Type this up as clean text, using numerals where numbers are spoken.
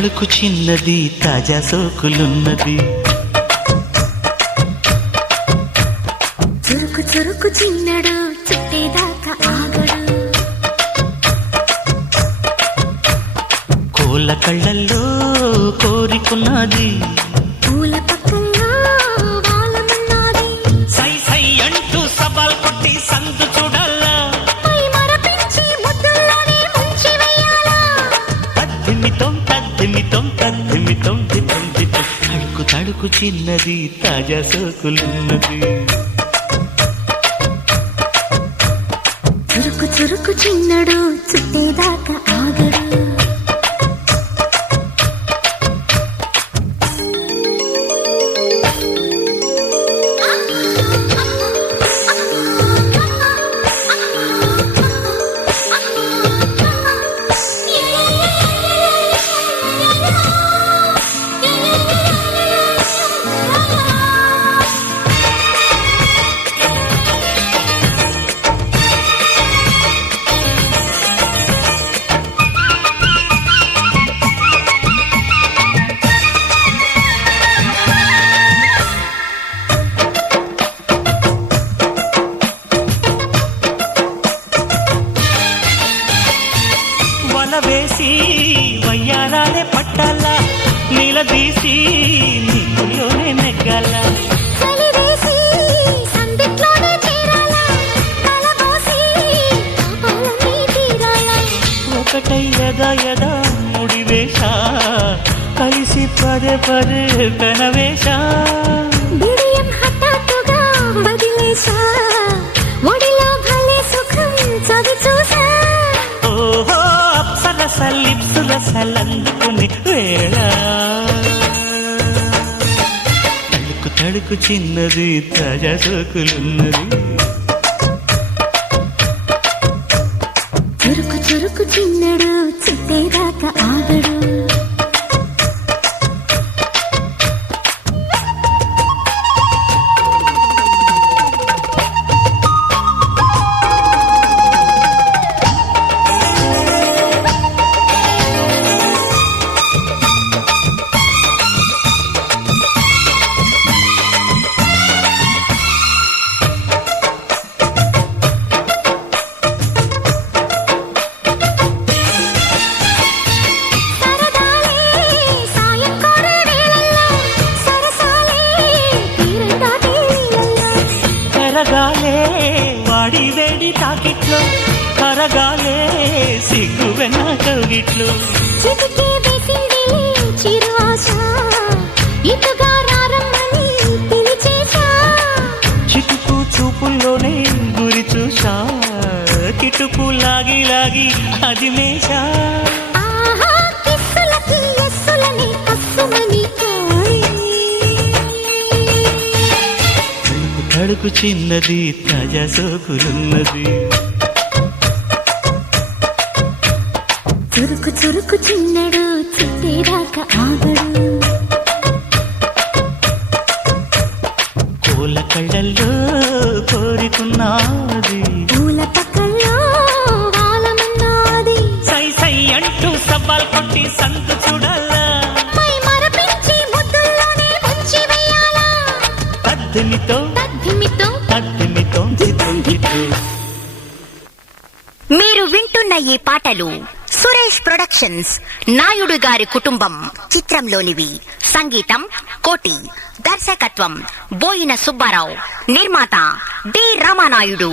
తడుకు చిన్నది తాజా సోకులున్నది. చురుకు చురుకు చిన్నడు చుట్టేదాకా ఆగడు. కోళ్ళ కళ్ళల్లో కోరికున్నది. పూల పక్కల్లో వాలమన్నది. సై సై అంటూ సవాల్ కొట్టి సందు చూడాలా. పై మరపించి ముద్దుల్లోనే ముంచి వెయ్యాలా. తద్దిమితం తద్దిమితం తద్దిమితం దితం దితం. తడుకు తడుకు చిన్నది తాజా సోకులున్నది. చురుకు చురుకు చిన్నడు చుట్టేదాకా ఆగడు. వేసి వయ్యారాలే పట్టాల, నీలదీసి నీలోనే నెగ్గాల. చలివేసి సందిట్లోనే చేరాల, తలబోసి పాపాలన్నీ తీరాల. ఒకటై యదా యదా ముడివేష, కలిసి పదే పదే పెనవేష. బిడియం హఠాత్తుగా వదిలేశా, ఒడిలో భలే సుఖం చవి చూసా. లిప్సులసలందుకుని వేళ తడుకు తడుకు చిన్నది తాజా సోకులున్నది. చురుకు చురుకు చిన్నడు చుట్టేదాకా ఆగడు. కరగాలే వాడి వేడి తాకిట్లో, కరగాలే సిగ్గు వెన్న కౌగిట్లో. చిటికే వేసిందిలే చిరు ఆశ, ఇటుగా రారమ్మని పిలిచేశా. చిటుకు చూపుల్లోనే గురి చూసా, కిటుకు లాగి లాగి అది మేషా. ఆహా కిస్సులకి ఎస్సులని కస్సుమని కోరి. తడుకు చిన్నది తాజా సోకులున్నది. చురుకు చురుకు చిన్నడు చుట్టేదాకా ఆగడు. కోళ్ళ కళ్ళల్లో కోరికున్నది. పూల పక్కల్లో వాలమన్నది. సై సై అంటూ సవాల్ కొట్టి సందు చూడాలా. పై మరపించి ముద్దుల్లోనే ముంచి వెయ్యాలా. తద్దిమితో తద్దిమితో తద్దిమితో దితం దితం. మీరు వింటున్న ఈ పాటలు సురేష్ ప్రొడక్షన్స్ నాయుడు గారి కుటుంబం చిత్రంలోనివి. సంగీతం కోటి, దర్శకత్వం బోయిన సుబ్బారావు, నిర్మాత డి రామానాయుడు.